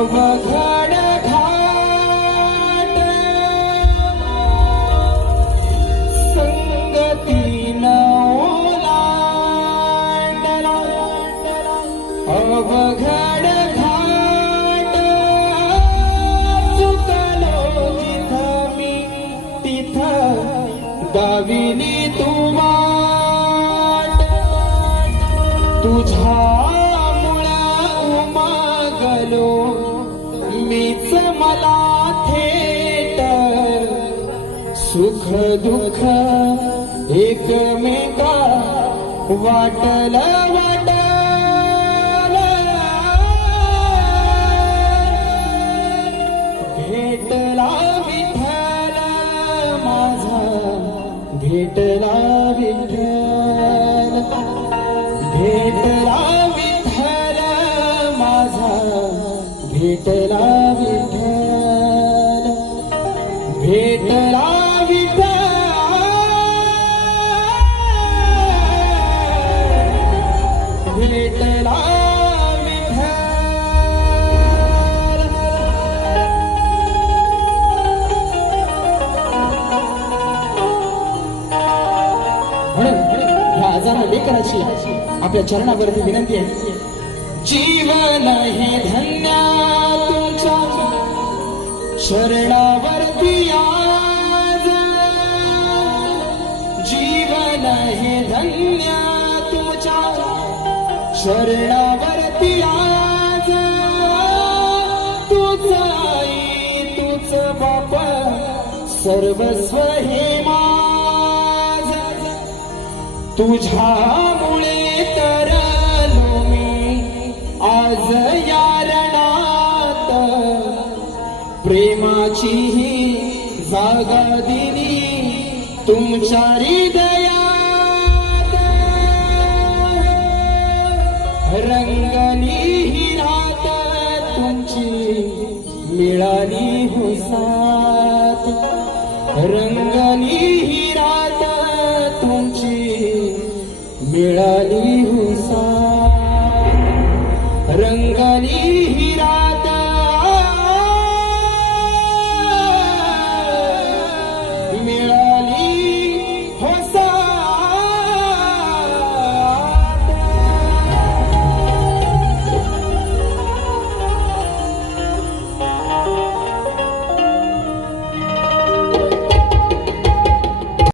अवघड घाट संगतीन ओलांडला, अवघड घाट चुकलो जिथं मी तिथं गाविली तू वाट, तुझ्यामुळं उमगलो मीच मला थेट, सुख दुःख एकमेका वाटलं भेटला विठ्ठल माझा, भेटला विठ्ठल, भेटला विठ्ठल माझा, भेटला विठ्ठल, भेटला विठ्ठल, भेटला लेकराची आपल्या चरणावरती विनंती आहे. जीवन हे धन्य तुमच्या शरणावरती आज, जीवन हे धन्य तुमच्या शरणावरती आज, तुझ आई तुझ बाप सर्वस्व हे तुझ्यामुळे तरलो मी आज या रणात, प्रेमाची ही जागा दिली तुमच्या हृदयात, रंगली ही रात तुमची मिळाली हो साथ, रंगली ही रात तुमची मिळाली हो साथ, रंगली ही रात